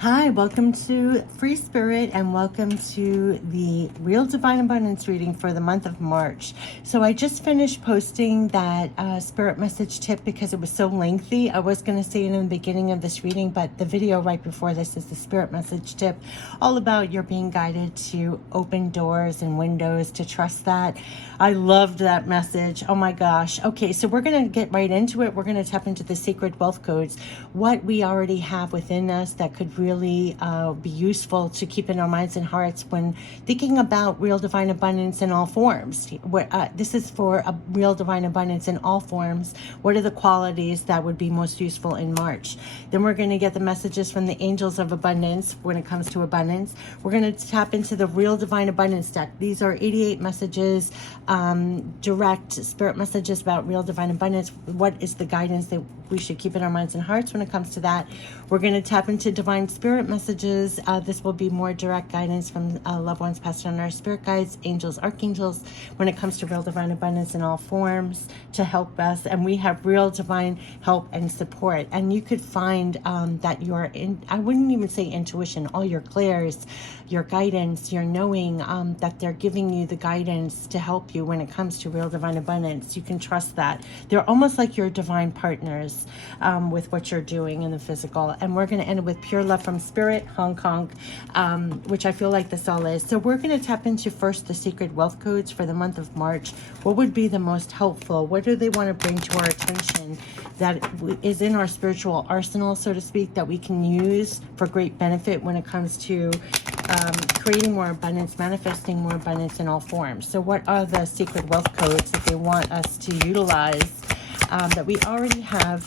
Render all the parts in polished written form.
Hi, welcome to Free Spirit and welcome to the Real Divine Abundance reading for the month of March. So I just finished posting that spirit message tip because it was so lengthy. I was going to say it in the beginning of this reading, but the video right before this is the spirit message tip, all about you're being guided to open doors and windows, to trust that. I loved that message. Oh my gosh. Okay, so we're going to get right into it. We're going to tap into the sacred wealth codes, what we already have within us that could really be useful to keep in our minds and hearts when thinking about real divine abundance in all forms. This is for a real divine abundance in all forms. What are the qualities that would be most useful in March? Then we're going to get the messages from the angels of abundance when it comes to abundance. We're going to tap into the real divine abundance deck. These are 88 messages, direct spirit messages about real divine abundance. What is the guidance that we should keep in our minds and hearts when it comes to that? We're going to tap into divine spirit messages. This will be more direct guidance from loved ones passed on, our spirit guides, angels, archangels, when it comes to real divine abundance in all forms to help us. And we have real divine help and support. And you could find that your, I wouldn't even say intuition, all your clairs, your guidance, your knowing that they're giving you the guidance to help you when it comes to real divine abundance. You can trust that. They're almost like your divine partners with what you're doing in the physical. And we're going to end with pure love from spirit, Hong Kong, which I feel like this all is. So we're going to tap into first the secret wealth codes for the month of March. What would be the most helpful? What do they want to bring to our attention that is in our spiritual arsenal, so to speak, that we can use for great benefit when it comes to creating more abundance, manifesting more abundance in all forms? So what are the secret wealth codes that they want us to utilize that we already have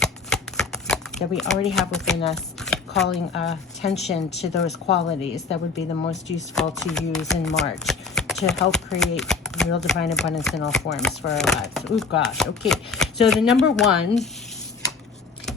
within us, calling attention to those qualities that would be the most useful to use in March to help create real divine abundance in all forms for our lives? Oh gosh. Okay, so the number one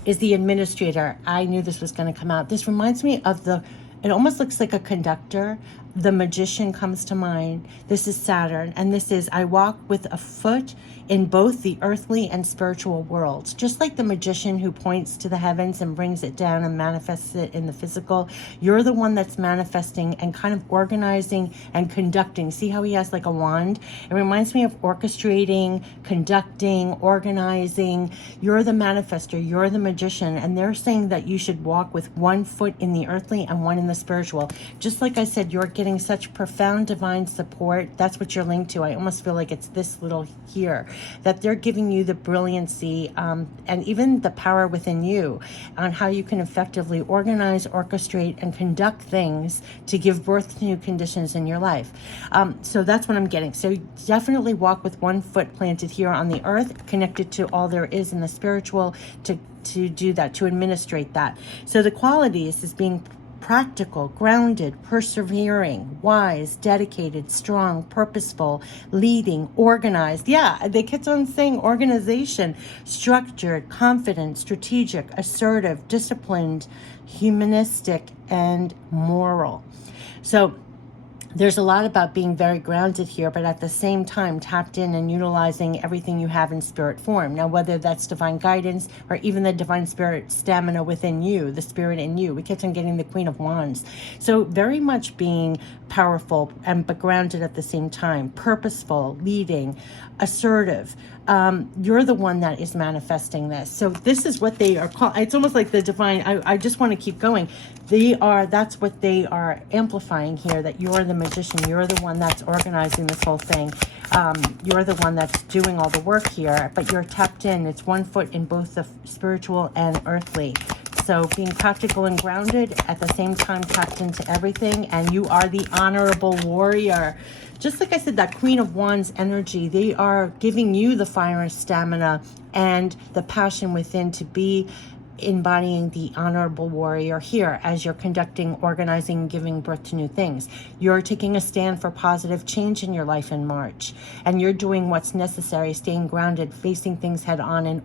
is the administrator. I knew this was going to come out. This reminds me of it almost looks like a conductor. The magician comes to mind. This is Saturn, and this is, I walk with a foot in both the earthly and spiritual worlds. Just like the magician who points to the heavens and brings it down and manifests it in the physical, you're the one that's manifesting and kind of organizing and conducting. See how he has like a wand? It reminds me of orchestrating, conducting, organizing. You're the manifester, you're the magician, and they're saying that you should walk with one foot in the earthly and one in the spiritual. Just like I said, you're getting such profound divine support. That's what you're linked to. I almost feel like it's this little here, that they're giving you the brilliancy and even the power within you on how you can effectively organize, orchestrate, and conduct things to give birth to new conditions in your life. So that's what I'm getting. So definitely walk with one foot planted here on the earth, connected to all there is in the spiritual, to do that, to administrate that. So the qualities is being practical, grounded, persevering, wise, dedicated, strong, purposeful, leading, organized. Yeah, they kept on saying organization, structured, confident, strategic, assertive, disciplined, humanistic, and moral. So there's a lot about being very grounded here, but at the same time tapped in and utilizing everything you have in spirit form. Now, whether that's divine guidance or even the divine spirit stamina within you, the spirit in you. We kept on getting the Queen of Wands. So very much being powerful but grounded at the same time, purposeful, leading, assertive. You're the one that is manifesting this. So this is what they are called. It's almost like the divine. I just want to keep going. That's what they are amplifying here, that you're the magician. You're the one that's organizing this whole thing. You're the one that's doing all the work here, but you're tapped in. It's one foot in both the spiritual and earthly. So being practical and grounded at the same time, tapped into everything, and you are the honorable warrior. Just like I said, that Queen of Wands energy, they are giving you the fire and stamina and the passion within to be embodying the honorable warrior here as you're conducting, organizing, giving birth to new things. You're taking a stand for positive change in your life in March, and you're doing what's necessary, staying grounded, facing things head on, and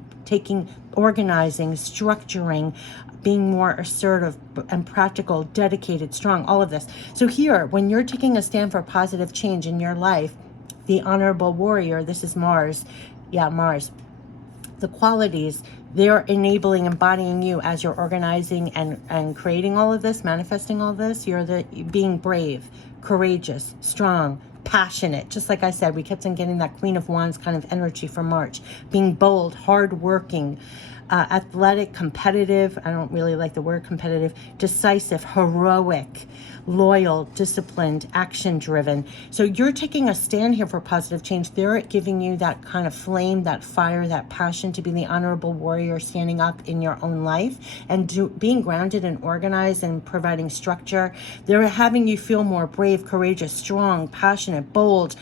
organizing, structuring, being more assertive and practical, dedicated, strong, all of this. So here, when you're taking a stand for positive change in your life, the honorable warrior, this is Mars. Yeah, Mars. The qualities they're enabling, embodying you as you're organizing and creating all of this, manifesting all this. You're being brave, courageous, strong, passionate. Just like I said, we kept on getting that Queen of Wands kind of energy for March. Being bold, hardworking, athletic, competitive. I don't really like the word competitive. Decisive, heroic, loyal, disciplined, action driven. So you're taking a stand here for positive change. They're giving you that kind of flame, that fire, that passion to be the honorable warrior standing up in your own life and being grounded and organized and providing structure. They're having you feel more brave, courageous, strong, passionate, bold,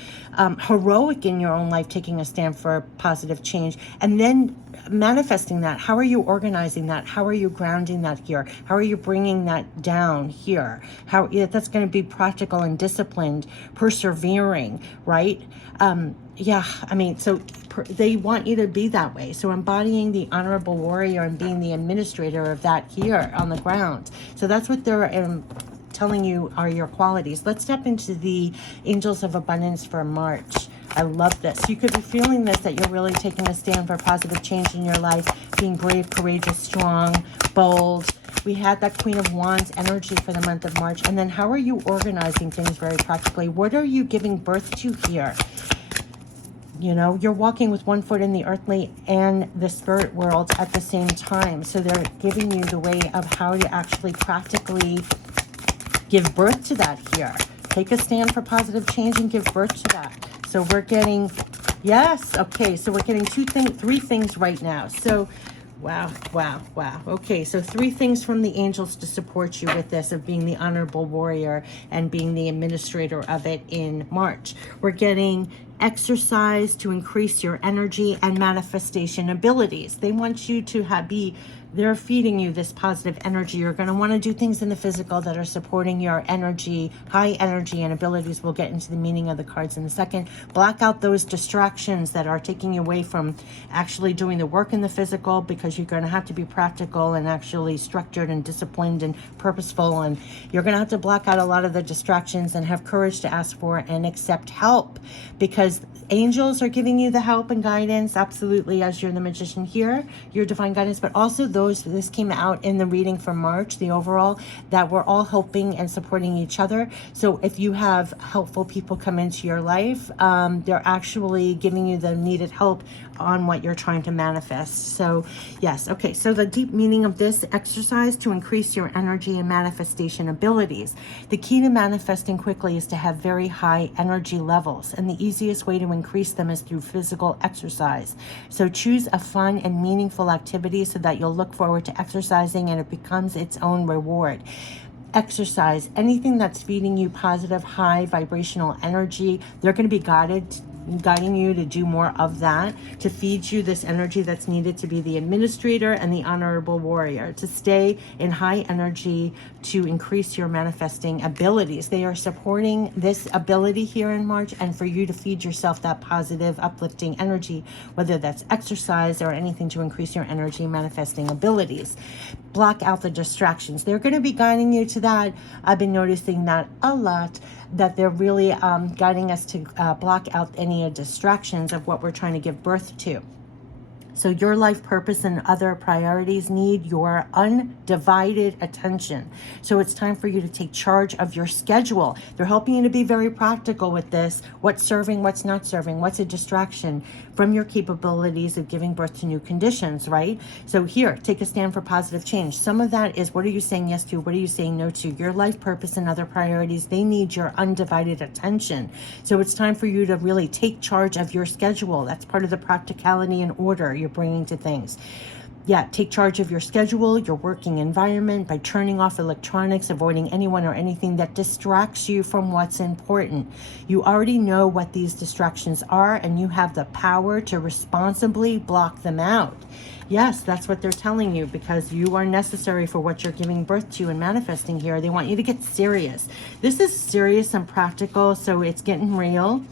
heroic in your own life, taking a stand for positive change. And then manifesting that. How are you organizing that? How are you grounding that here? How are you bringing that down here? How that's going to be practical and disciplined, persevering, right? Yeah, I mean, so they want you to be that way. So embodying the honorable warrior and being the administrator of that here on the ground. So that's what they're telling you are your qualities. Let's step into the Angels of Abundance for March. I love this. You could be feeling this, that you're really taking a stand for positive change in your life, being brave, courageous, strong, bold. We had that Queen of Wands energy for the month of March. And then how are you organizing things very practically? What are you giving birth to here? You know, you're walking with one foot in the earthly and the spirit world at the same time. So they're giving you the way of how to actually practically give birth to that here. Take a stand for positive change and give birth to that. So we're getting, yes, okay, so we're getting three things right now. So, wow. Okay, so 3 things from the angels to support you with this, of being the honorable warrior and being the administrator of it in March. We're getting exercise to increase your energy and manifestation abilities. They want you to they're feeding you this positive energy. You're going to want to do things in the physical that are supporting your energy, high energy and abilities. We'll get into the meaning of the cards in a second. Block out those distractions that are taking you away from actually doing the work in the physical, because you're going to have to be practical and actually structured and disciplined and purposeful. And you're going to have to block out a lot of the distractions and have courage to ask for and accept help, because angels are giving you the help and guidance, absolutely, as you're the magician here, your divine guidance, but also this came out in the reading for March, the overall, that we're all helping and supporting each other. So if you have helpful people come into your life, they're actually giving you the needed help on what you're trying to manifest. So yes, okay, so the deep meaning of this exercise to increase your energy and manifestation abilities. The key to manifesting quickly is to have very high energy levels, and the easiest way to increase them is through physical exercise. So choose a fun and meaningful activity so that you'll look forward to exercising and it becomes its own reward. Exercise, anything that's feeding you positive, high vibrational energy, they're going to be guiding you to do more of that, to feed you this energy that's needed to be the administrator and the honorable warrior, to stay in high energy, to increase your manifesting abilities. They are supporting this ability here in March, and for you to feed yourself that positive, uplifting energy, whether that's exercise or anything to increase your energy manifesting abilities. Block out the distractions. They're going to be guiding you to that. I've been noticing that a lot, that they're really guiding us to block out any distractions of what we're trying to give birth to. So your life purpose and other priorities need your undivided attention. So it's time for you to take charge of your schedule. They're helping you to be very practical with this. What's serving, what's not serving, what's a distraction from your capabilities of giving birth to new conditions, right? So here, take a stand for positive change. Some of that is, what are you saying yes to? What are you saying no to? Your life purpose and other priorities, they need your undivided attention. So it's time for you to really take charge of your schedule. That's part of the practicality and order you're bringing to things. Yeah, take charge of your schedule, your working environment by turning off electronics, avoiding anyone or anything that distracts you from what's important. You already know what these distractions are, and you have the power to responsibly block them out. Yes, that's what they're telling you, because you are necessary for what you're giving birth to and manifesting here. They want you to get serious. This is serious and practical, so it's getting real.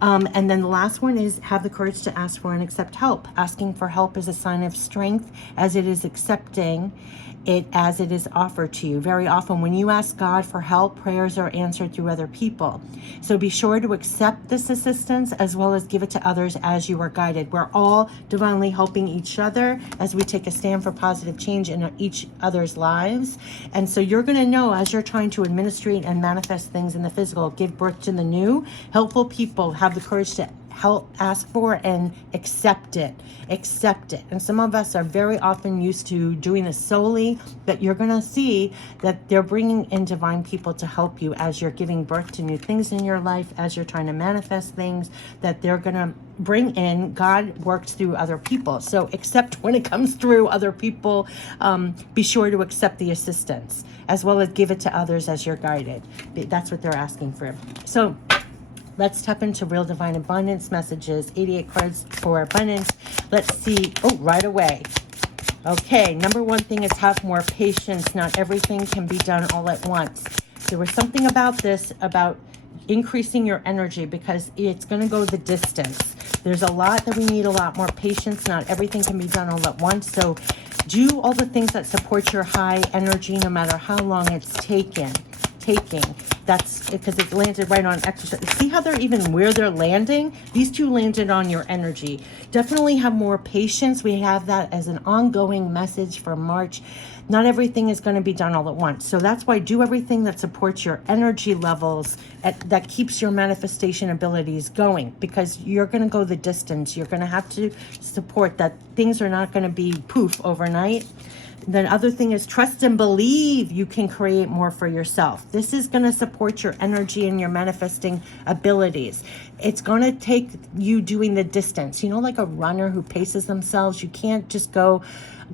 And then the last one is have the courage to ask for and accept help. Asking for help is a sign of strength, as it is accepting it as it is offered to you. Very often when you ask God for help, prayers are answered through other people. So be sure to accept this assistance as well as give it to others as you are guided. We're all divinely helping each other as we take a stand for positive change in each other's lives. And so you're going to know as you're trying to administrate and manifest things in the physical, give birth to the new, helpful people have the courage to help, ask for, and accept it. And some of us are very often used to doing this solely, but you're going to see that they're bringing in divine people to help you as you're giving birth to new things in your life, as you're trying to manifest things that they're going to bring in. God works through other people, so except when it comes through other people, be sure to accept the assistance as well as give it to others as you're guided. That's what they're asking for. So let's tap into Real Divine Abundance messages, 88 cards for abundance. Let's see. Oh, right away. Okay, number one thing is have more patience. Not everything can be done all at once. There was something about this, about increasing your energy, because it's going to go the distance. There's a lot that we need a lot more patience. Not everything can be done all at once. So do all the things that support your high energy, no matter how long it's taking. That's because it landed right on exercise. See how they're even where they're landing? These two landed on your energy. Definitely have more patience. We have that as an ongoing message for March. Not everything is going to be done all at once. So that's why do everything that supports your energy levels, that keeps your manifestation abilities going, because you're going to go the distance. You're going to have to support that things are not going to be poof overnight. The other thing is trust and believe you can create more for yourself. This is going to support your energy and your manifesting abilities. It's going to take you doing the distance. You know, like a runner who paces themselves, you can't just go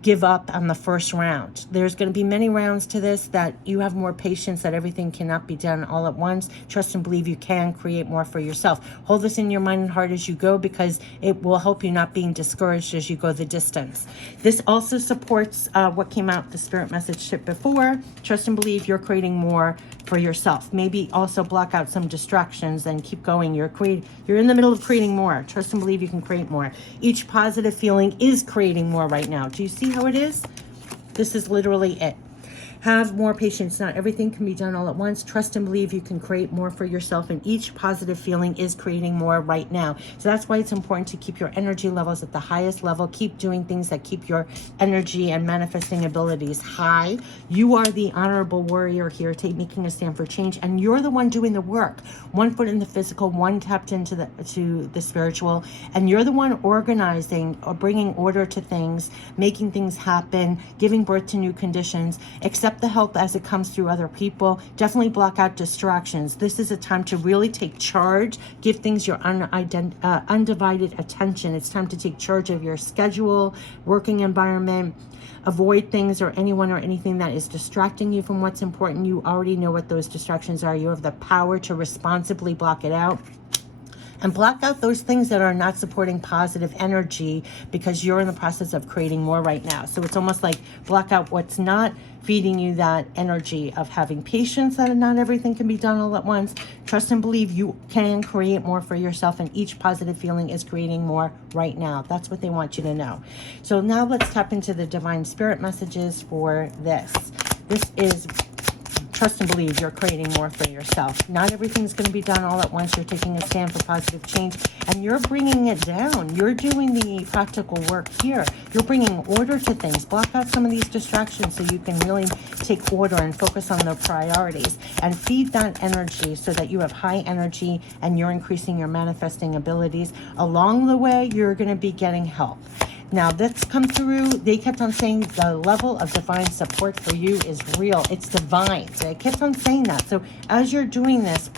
give up on the first round. There's going to be many rounds to this, that you have more patience, that everything cannot be done all at once. Trust and believe you can create more for yourself. Hold this in your mind and heart as you go, because it will help you not being discouraged as you go the distance. This also supports what came out the spirit message tip before. Trust and believe you're creating more for yourself. Maybe also block out some distractions and keep going. You're in the middle of creating more. Trust and believe you can create more. Each positive feeling is creating more right now. Do you see how it is? This is literally it. Have more patience. Not everything can be done all at once. Trust and believe you can create more for yourself, and each positive feeling is creating more right now. So that's why it's important to keep your energy levels at the highest level. Keep doing things that keep your energy and manifesting abilities high. You are the honorable warrior here, making a stand for change, and you're the one doing the work. One foot in the physical, one tapped into the spiritual, and you're the one organizing or bringing order to things, making things happen, giving birth to new conditions. Accept the help as it comes through other people. Definitely block out distractions. This is a time to really take charge. Give things your undivided attention. It's time to take charge of your schedule, working environment. Avoid things or anyone or anything that is distracting you from what's important. You already know what those distractions are. You have the power to responsibly block it out. And block out those things that are not supporting positive energy, because you're in the process of creating more right now. So it's almost like block out what's not feeding you that energy of having patience, that not everything can be done all at once. Trust and believe you can create more for yourself, and each positive feeling is creating more right now. That's what they want you to know. So now let's tap into the divine spirit messages for this. This is trust and believe you're creating more for yourself. Not everything's going to be done all at once. You're taking a stand for positive change, and you're bringing it down. You're doing the practical work here. You're bringing order to things. Block out some of these distractions so you can really take order and focus on the priorities, and feed that energy so that you have high energy and you're increasing your manifesting abilities. Along the way, you're going to be getting help. Now, that's come through. They kept on saying the level of divine support for you is real. It's divine. They kept on saying that. So as you're doing this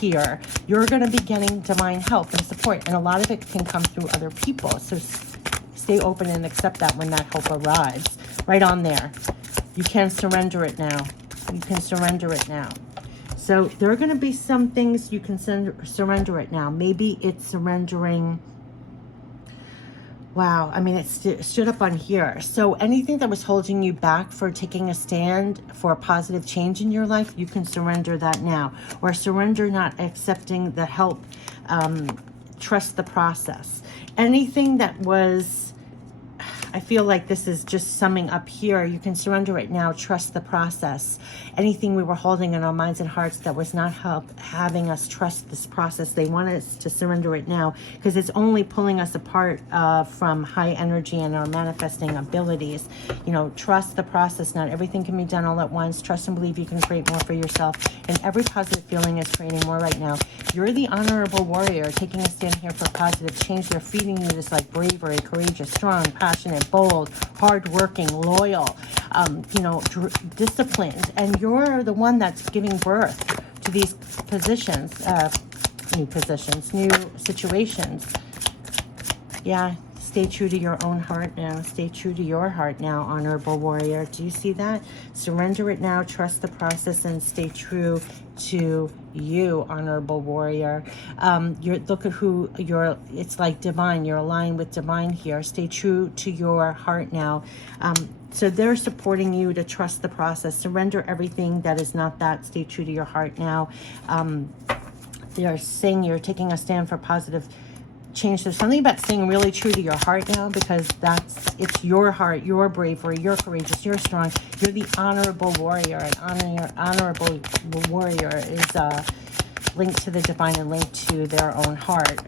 here, you're going to be getting divine help and support. And a lot of it can come through other people. So stay open and accept that when that help arrives. Right on there. You can surrender it now. You can surrender it now. So there are going to be some things you can surrender it now. Maybe it's surrendering. Wow, I mean, it stood up on here. So anything that was holding you back for taking a stand for a positive change in your life, you can surrender that now. Or surrender not accepting the help. Trust the process. Anything that was, I feel like this is just summing up here. You can surrender it now. Trust the process. Anything we were holding in our minds and hearts that was not having us trust this process, they want us to surrender it now, because it's only pulling us apart from high energy and our manifesting abilities. You know, trust the process. Not everything can be done all at once. Trust and believe you can create more for yourself. And every positive feeling is creating more right now. You're the honorable warrior taking a stand here for positive change. They're feeding you this like bravery, courageous, strong, passionate, bold, hardworking, loyal, you know, disciplined. And you're the one that's giving birth to these positions, new positions, new situations. Yeah. Stay true to your own heart now. Stay true to your heart now, honorable warrior. Do you see that? Surrender it now. Trust the process and stay true to you, honorable warrior. Look at who you're. It's like divine. You're aligned with divine here. Stay true to your heart now. So they're supporting you to trust the process. Surrender everything that is not that. Stay true to your heart now. They are saying you're taking a stand for positive change. There's something about staying really true to your heart now, because it's your heart, your bravery, you're courageous, you're strong, you're the honorable warrior. And honorable warrior is linked to the divine and linked to their own heart.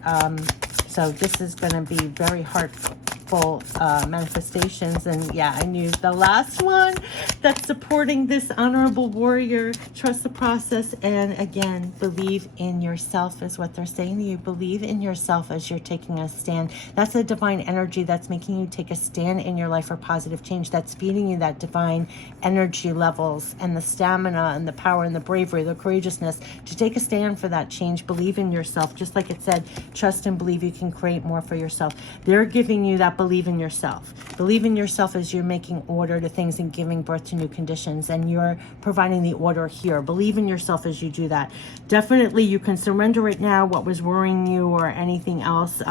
So this is going to be very heartful manifestations. And yeah, I knew the last one that's supporting this honorable warrior. Trust the process. And again, believe in yourself is what they're saying to you. Believe in yourself as you're taking a stand. That's a divine energy that's making you take a stand in your life for positive change. That's feeding you that divine energy levels and the stamina and the power and the bravery, the courageousness to take a stand for that change. Believe in yourself. Just like it said, trust and believe you can create more for yourself. They're giving you that believe in yourself. Believe in yourself as you're making order to things and giving birth to new conditions, and you're providing the order here. Believe in yourself as you do that. Definitely you can surrender it now, what was worrying you or anything else,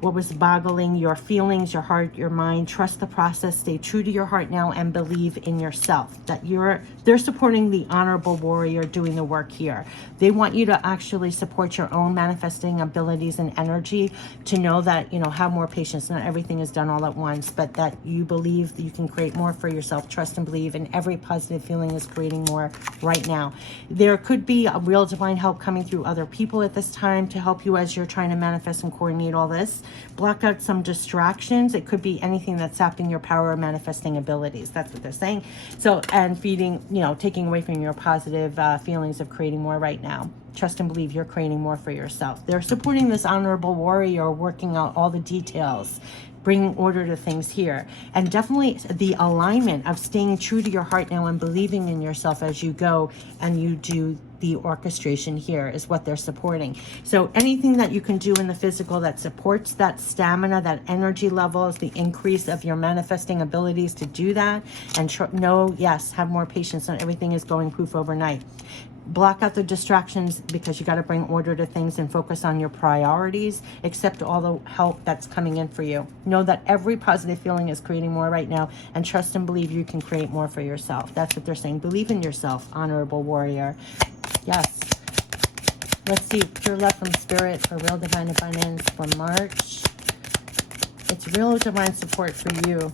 what was boggling your feelings, your heart, your mind. Trust the process. Stay true to your heart now and believe in yourself. That they're supporting the honorable warrior doing the work here. They want you to actually support your own manifesting abilities and energy, to know that, you know, have more patience. Not everything is done all at once, but that you believe that you can create more for yourself. Trust and believe, and every positive feeling is creating more right now. There could be a real divine help coming through other people at this time to help you as you're trying to manifest and coordinate all this. Block out some distractions. It could be anything that's sapping your power or manifesting abilities. That's what they're saying. So, and feeding, you know, taking away from your positive feelings of creating more right now. Trust and believe you're creating more for yourself. They're supporting this honorable warrior, working out all the details, bringing order to things here. And definitely the alignment of staying true to your heart now and believing in yourself as you go and you do the orchestration here is what they're supporting. So anything that you can do in the physical that supports that stamina, that energy levels, the increase of your manifesting abilities to do that, and have more patience. Not everything is going poof overnight. Block out the distractions, because you got to bring order to things and focus on your priorities. Accept all the help that's coming in for you. Know that every positive feeling is creating more right now, and trust and believe you can create more for yourself. That's what they're saying. Believe in yourself, honorable warrior. Yes. Let's see, pure love from spirit for real divine abundance for March. It's real divine support for you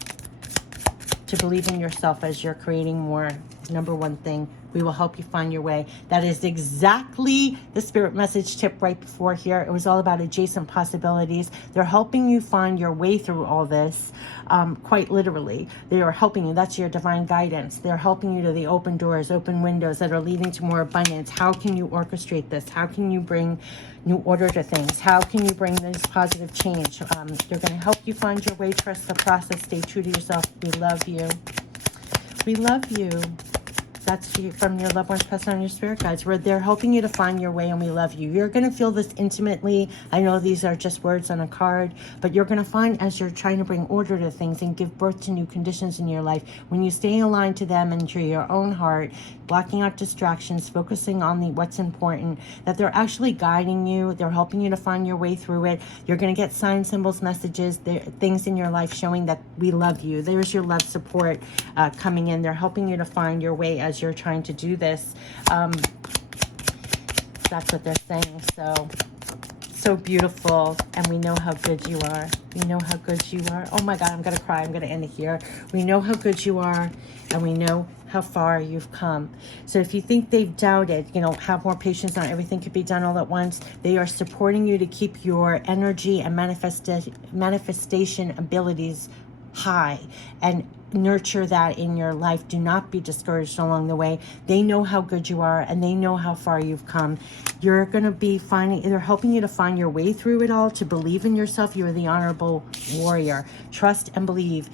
to believe in yourself as you're creating more. Number one thing, we will help you find your way. That is exactly the spirit message tip right before here. It was all about adjacent possibilities. They're helping you find your way through all this, quite literally. They are helping you. That's your divine guidance. They're helping you to the open doors, open windows that are leading to more abundance. How can you orchestrate this? How can you bring new order to things? How can you bring this positive change? They're going to help you find your way. Trust the process. Stay true to yourself. We love you. We love you. That's from your loved ones passing on your spirit guides, where they're helping you to find your way, and we love you. You're going to feel this intimately. I know these are just words on a card, but you're going to find as you're trying to bring order to things and give birth to new conditions in your life, when you stay aligned to them and to your own heart, blocking out distractions, focusing on what's important, that they're actually guiding you. They're helping you to find your way through it. You're going to get signs, symbols, messages, things in your life showing that we love you. There's your love support coming in. They're helping you to find your way as you're trying to do this. That's what they're saying. So so beautiful, and we know how good you are. We know how good you are. Oh my God, I'm gonna cry. I'm gonna end it here. We know how good you are, and we know how far you've come. So if you think they've doubted, have more patience, not everything could be done all at once. They are supporting you to keep your energy and manifestation abilities high, and nurture that in your life. Do not be discouraged along the way. They know how good you are, and they know how far you've come. You're going to be they're helping you to find your way through it all, to believe in yourself. You are the honorable warrior. Trust and believe.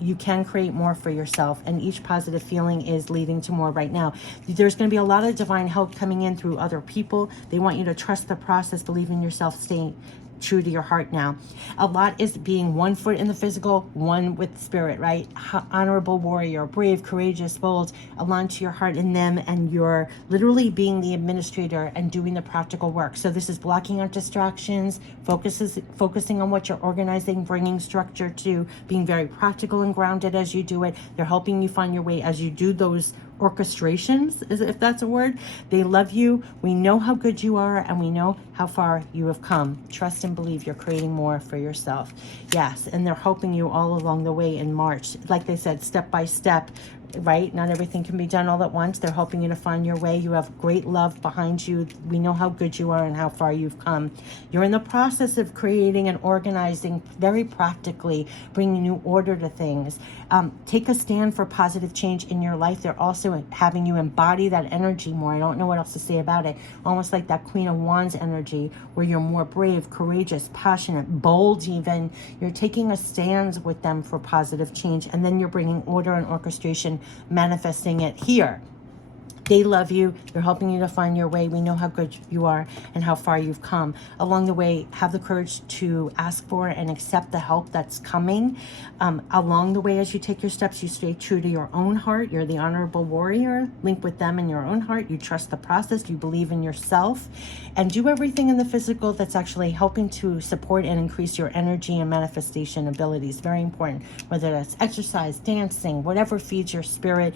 You can create more for yourself, and each positive feeling is leading to more right now. There's going to be a lot of divine help coming in through other people. They want you to trust the process, believe in yourself, stay true to your heart now. A lot is being 1 foot in the physical, 1 with spirit, right? Honorable warrior, brave, courageous, bold, aligned to your heart in them, and you're literally being the administrator and doing the practical work. So this is blocking out distractions, focusing on what you're organizing, bringing structure to being very practical and grounded as you do it. They're helping you find your way as you do those orchestrations, if that's a word. They love you. We know how good you are, and we know how far you have come. Trust and believe you're creating more for yourself. Yes, and they're helping you all along the way in March. Like they said, step by step, right? Not everything can be done all at once. They're helping you to find your way. You have great love behind you. We know how good you are and how far you've come. You're in the process of creating and organizing very practically, bringing new order to things. Take a stand for positive change in your life. They're also having you embody that energy more. I don't know what else to say about it. Almost like that Queen of Wands energy, where you're more brave, courageous, passionate, bold even. You're taking a stand with them for positive change, and then you're bringing order and orchestration, manifesting it here. They love you. They're helping you to find your way. We know how good you are and how far you've come. Along the way, have the courage to ask for and accept the help that's coming. Along the way, as you take your steps, you stay true to your own heart. You're the honorable warrior. Link with them in your own heart. You trust the process. You believe in yourself. And do everything in the physical that's actually helping to support and increase your energy and manifestation abilities. Very important. Whether that's exercise, dancing, whatever feeds your spirit.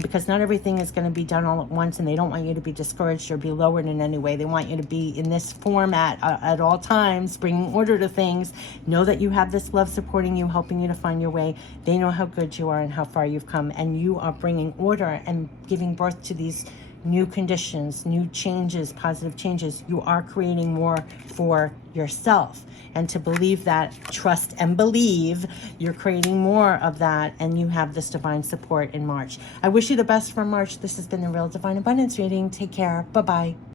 Because not everything is going to be done all at once, and they don't want you to be discouraged or be lowered in any way. They want you to be in this format at all times, bringing order to things. Know that you have this love supporting you, helping you to find your way. They know how good you are and how far you've come, and you are bringing order and giving birth to these new conditions, new changes, positive changes. You are creating more for yourself. And to believe that, trust and believe you're creating more of that, and you have this divine support in March. I wish you the best for March. This has been the Real Divine Abundance reading. Take care. Bye-bye.